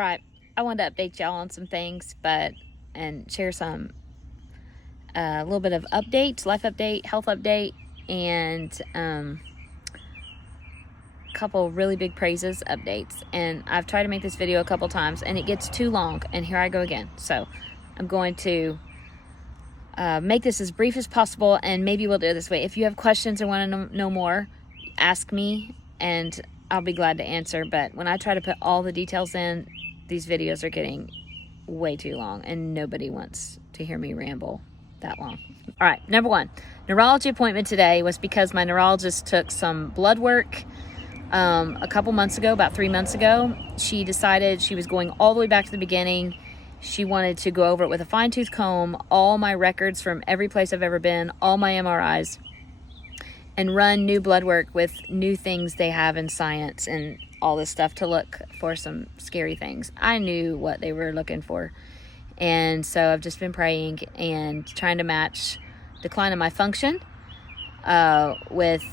All right, I wanted to update y'all on some things, and share some a little bit of updates, life update, health update, and a couple really big praises updates. And I've tried to make this video a couple times, and it gets too long. And here I go again. So I'm going to make this as brief as possible, and maybe we'll do it this way. If you have questions or want to know more, ask me, and I'll be glad to answer. But when I try to put all the details in, these videos are getting way too long, and nobody wants to hear me ramble that long. All right, number one, neurology appointment today was because my neurologist took some blood work a couple months ago, about 3 months ago. She decided she was going all the way back to the beginning. She wanted to go over it with a fine-tooth comb, all my records from every place I've ever been, all my MRIs, and run new blood work with new things they have in science and all this stuff to look for some scary things. I knew what they were looking for. And so I've just been praying and trying to match decline in my function with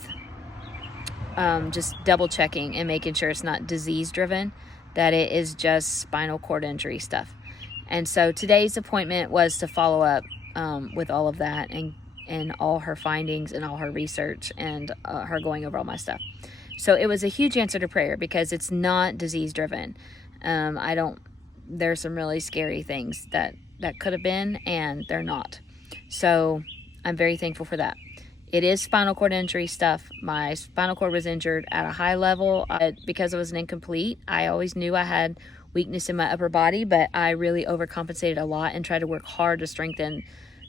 just double checking and making sure it's not disease driven, that it is just spinal cord injury stuff. And so today's appointment was to follow up with all of that and all her findings and all her research and her going over all my stuff. So it was a huge answer to prayer because it's not disease driven. There's some really scary things that could have been, and they're not. So I'm very thankful for that. It is spinal cord injury stuff. My spinal cord was injured at a high level because I was an incomplete. I always knew I had weakness in my upper body, but I really overcompensated a lot and tried to work hard to strengthen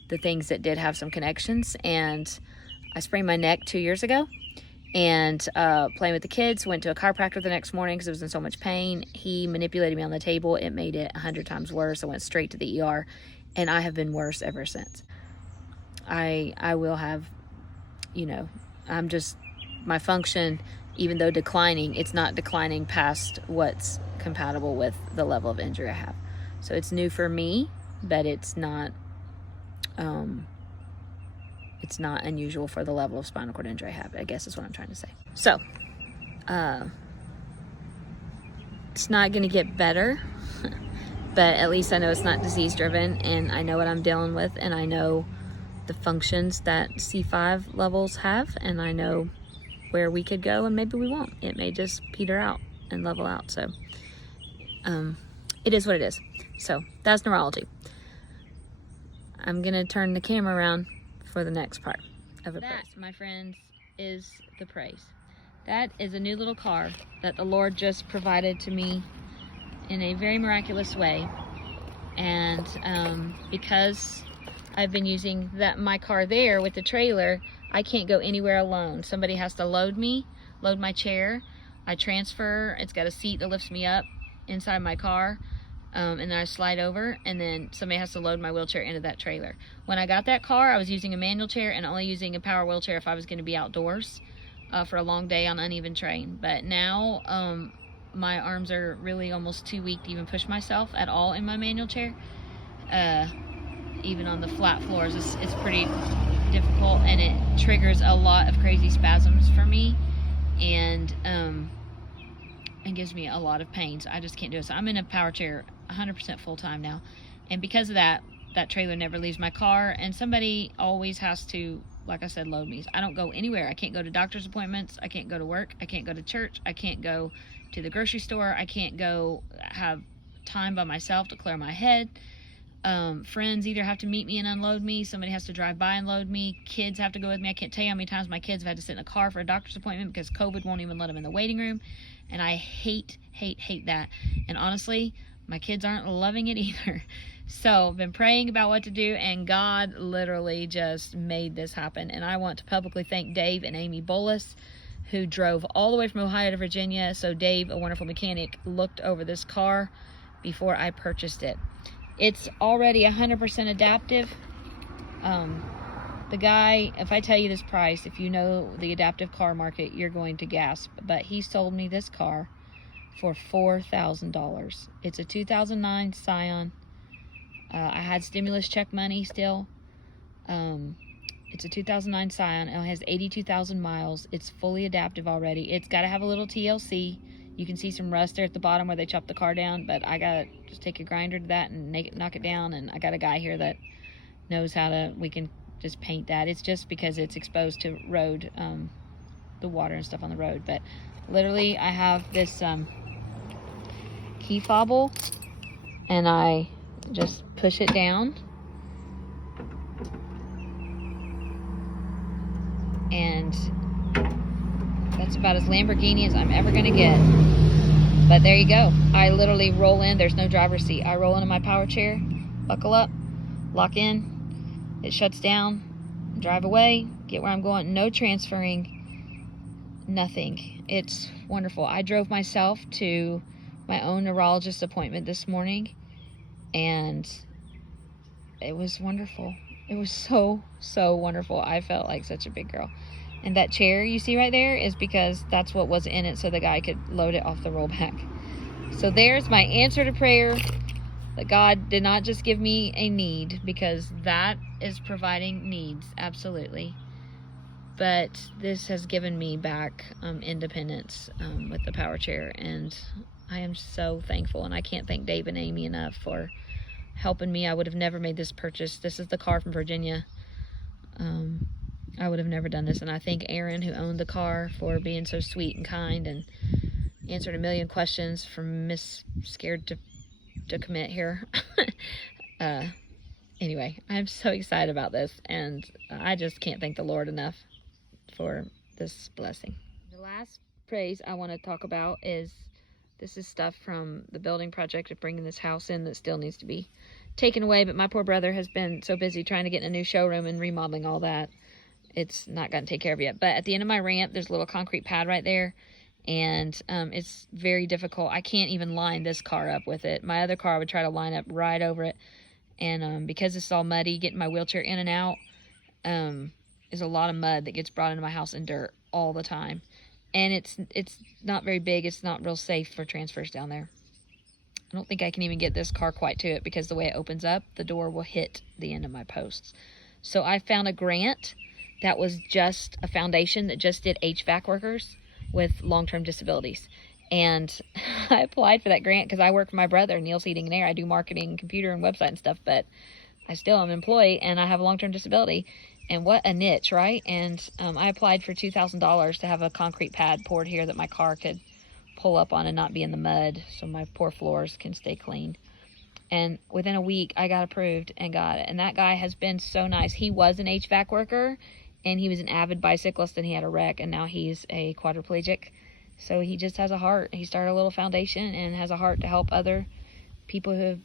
the things that did have some connections. And I sprained my neck 2 years ago, and playing with the kids, went to a chiropractor the next morning because I was in so much pain. He manipulated me on the table. It made it 100 times worse. I went straight to the ER, and I have been worse ever since. I will have, my function, even though declining, it's not declining past what's compatible with the level of injury I have. So it's new for me, but it's not unusual for the level of spinal cord injury I have, I guess is what I'm trying to say. So it's not going to get better, but at least I know it's not disease driven, and I know what I'm dealing with, and I know the functions that C5 levels have, and I know where we could go, and maybe we won't. It may just peter out and level out. So it is what it is. So that's neurology. I'm gonna turn the camera around for the next part of a praise. My friends, is the praise. That is a new little car that the Lord just provided to me in a very miraculous way. And because I've been using my car there with the trailer, I can't go anywhere alone. Somebody has to load my chair. I transfer. It's got a seat that lifts me up inside my car, and then I slide over, and then somebody has to load my wheelchair into that trailer. When I got that car, I was using a manual chair and only using a power wheelchair if I was going to be outdoors for a long day on uneven terrain. But now my arms are really almost too weak to even push myself at all in my manual chair. Even on the flat floors, it's pretty difficult, and it triggers a lot of crazy spasms for me, and gives me a lot of pain. So I just can't do it. So I'm in a power chair 100% full time now, and because of that trailer never leaves my car, and somebody always has to, like I said, load me. So I don't go anywhere. I can't go to doctor's appointments. I can't go to work. I can't go to church. I can't go to the grocery store. I can't go have time by myself to clear my head. Friends either have to meet me and unload me, somebody has to drive by and load me, kids have to go with me. I can't tell you how many times my kids have had to sit in a car for a doctor's appointment because COVID won't even let them in the waiting room, and I hate that. And honestly, my kids aren't loving it either. So I've been praying about what to do, and God literally just made this happen. And I want to publicly thank Dave and Amy Bolus, who drove all the way from Ohio to Virginia. So Dave, a wonderful mechanic, looked over this car before I purchased it. It's already 100% adaptive. The guy, if I tell you this price, if you know the adaptive car market, you're going to gasp. But he sold me this car for $4,000. It's a 2009 Scion. I had stimulus check money still. It's a 2009 Scion. It has 82,000 miles. It's fully adaptive already. It's got to have a little TLC. You can see some rust there at the bottom where they chopped the car down, but I gotta just take a grinder to that and knock it down. And I got a guy here that knows how to, we can just paint that. It's just because it's exposed to road, the water and stuff on the road. But literally I have this key fobble, and I just push it down, and that's about as Lamborghini as I'm ever gonna get. But there you go. I literally roll in. There's no driver's seat. I roll into my power chair, buckle up, lock in, it shuts down, drive away, get where I'm going. No transferring, nothing. It's wonderful. I drove myself to my own neurologist appointment this morning, and it was wonderful. It was so wonderful. I felt like such a big girl. And that chair you see right there is because that's what was in it, so the guy could load it off the rollback. So there's my answer to prayer, that God did not just give me a need, because that is providing needs, absolutely. But this has given me back independence with the power chair, and I am so thankful. And I can't thank Dave and Amy enough for helping me. I would have never made this purchase. This is the car from Virginia. I would have never done this. And I thank Aaron, who owned the car, for being so sweet and kind and answered a million questions from Miss Scared to Commit here. Anyway, I'm so excited about this, and I just can't thank the Lord enough for this blessing. The last praise I want to talk about is, this is stuff from the building project of bringing this house in that still needs to be taken away, but my poor brother has been so busy trying to get in a new showroom and remodeling all that, it's not gotten taken care of yet. But at the end of my ramp, there's a little concrete pad right there, and it's very difficult. I can't even line this car up with it. My other car, I would try to line up right over it, and because it's all muddy, getting my wheelchair in and out is a lot of mud that gets brought into my house and dirt all the time. And it's not very big. It's not real safe for transfers down there. I don't think I can even get this car quite to it, because the way it opens up, the door will hit the end of my posts. So I found a grant that was just a foundation that just did HVAC workers with long-term disabilities. And I applied for that grant because I work for my brother, Neil's Heating and Air. I do marketing, computer, and website and stuff, but I still am an employee, and I have a long-term disability. And what a niche, right? And I applied for $2,000 to have a concrete pad poured here that my car could pull up on and not be in the mud, so my poor floors can stay clean. And within a week, I got approved and got it. And that guy has been so nice. He was an HVAC worker, and he was an avid bicyclist, and he had a wreck, and now he's a quadriplegic. So he just has a heart. He started a little foundation and has a heart to help other people who have,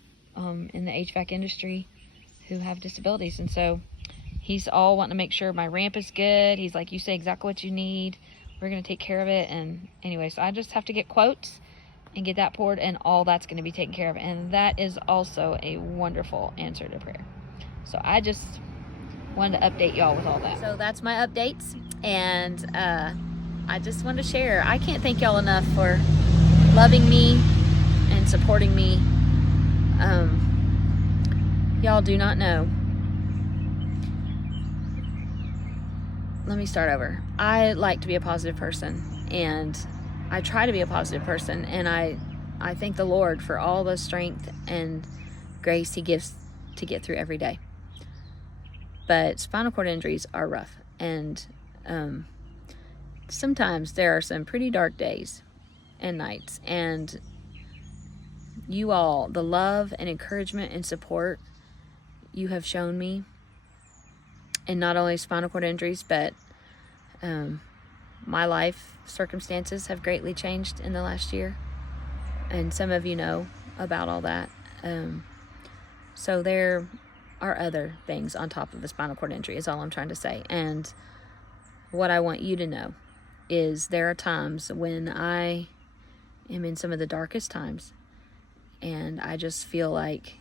in the HVAC industry who have disabilities. And so he's all wanting to make sure my ramp is good. He's like, you say exactly what you need. We're going to take care of it. And anyway, so I just have to get quotes and get that poured, and all that's going to be taken care of. And that is also a wonderful answer to prayer. So I just wanted to update y'all with all that. So that's my updates, and I just wanted to share. I can't thank y'all enough for loving me and supporting me. Y'all do not know. Let me start over. I like to be a positive person, and I try to be a positive person, and I thank the Lord for all the strength and grace He gives to get through every day. But spinal cord injuries are rough, and sometimes there are some pretty dark days and nights, and you all, the love and encouragement and support you have shown me, and not only spinal cord injuries, but my life circumstances have greatly changed in the last year, and some of you know about all that. So there are other things on top of a spinal cord injury, is all I'm trying to say. And what I want you to know is there are times when I am in some of the darkest times, and I just feel like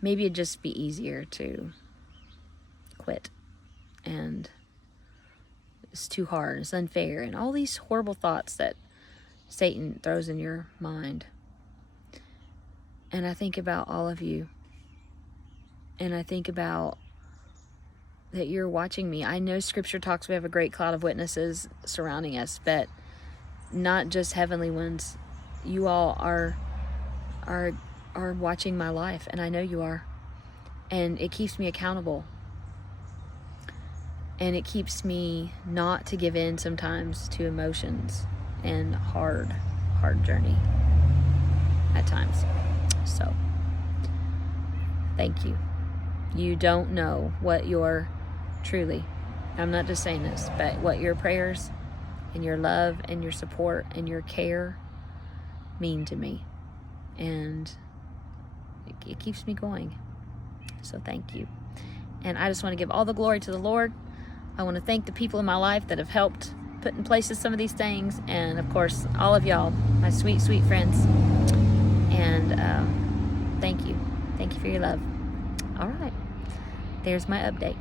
maybe it'd just be easier to quit, and it's too hard, it's unfair, and all these horrible thoughts that Satan throws in your mind. And I think about all of you, and I think about that you're watching me. I know Scripture talks we have a great cloud of witnesses surrounding us, but not just heavenly ones. You all are watching my life, and I know you are. And it keeps me accountable. And it keeps me not to give in sometimes to emotions and hard journey at times. So, thank you. You don't know what your, truly, I'm not just saying this, but what your prayers and your love and your support and your care mean to me. And it keeps me going. So thank you. And I just want to give all the glory to the Lord. I want to thank the people in my life that have helped put in places some of these things. And of course, all of y'all, my sweet, sweet friends. And thank you. Thank you for your love. All right. There's my update.